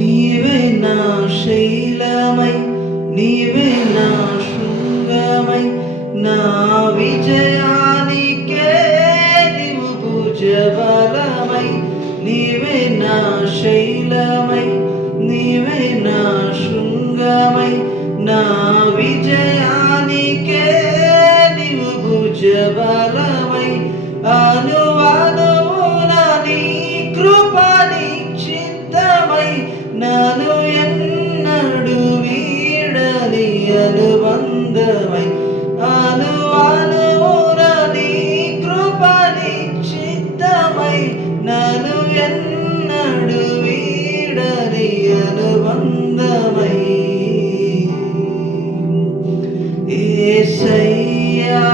నీవే నా శైలమై, నీవే నా శృంగమై, నా విజయానికే నీవు భుజబలమై. నీవే నా శైలమై, నీవే నా శృంగమై, నా విజయానికే నీవు భుజబలమై. అనువనువున నీ కృప నిశ్చితమై, నన్ను ఎన్నడు వీడని అనుబంధమై. అనువనువున నీ కృప నిశ్చితమై, నన్ను ఎన్నడు వీడని అనుబంధమై. యేసయ్యా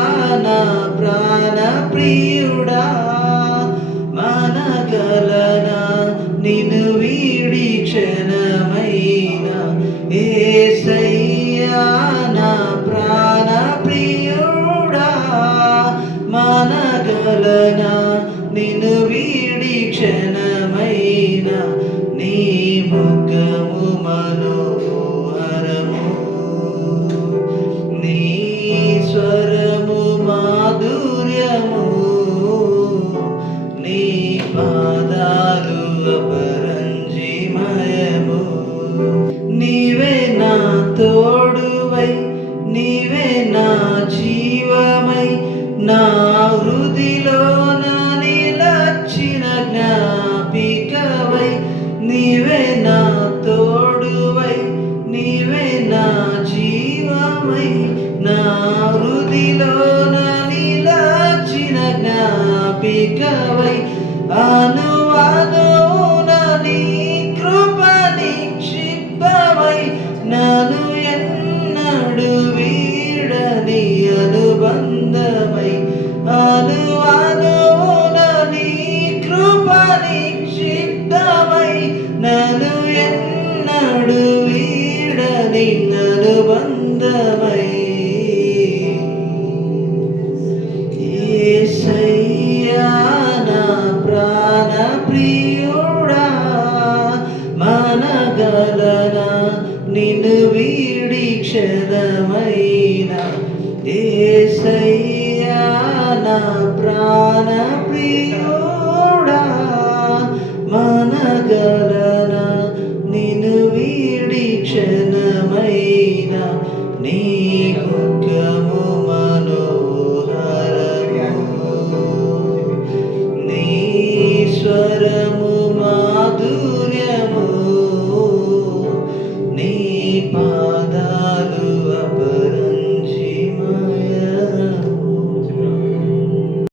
నా ప్రాణ ప్రియుడా, మనగలనా నిన్ను వీడి క్షణమైనా. యేసయ్యా నా ప్రాణ ప్రియుడా, మనగలనా నిన్ను వీడి క్షణమైనా. నీ ముఖము మనోహరము, నీ స్వరము మాధుర్యము, నీ పాదాలు అపరంజిమయము. నీవే నా తోడువై, నీవే నా జీవమై, నా హృదిలోన నిలచిన జ్ఞాపికవై. నీవే నా తోడువై, నీవే నా జీవమై, నా హృదిలోన నిలచిన జ్ఞాపికవై. అనువనువున నీ కృప నిక్షిప్తమై, నన్ను ఎన్నడు వీడని అనుబంధమై. అనువనువున నీ కృప నిక్షిప్తమై, నన్ను ఎన్నడు వీడని అనుబంధమై. యేసయ్యా నా ప్రాణ ప్రియుడా, మనగలనా నిన్ను వీడి క్షణమైనా. యేసయ్యా నా ప్రాణ ప్రియుడా, మనగలనా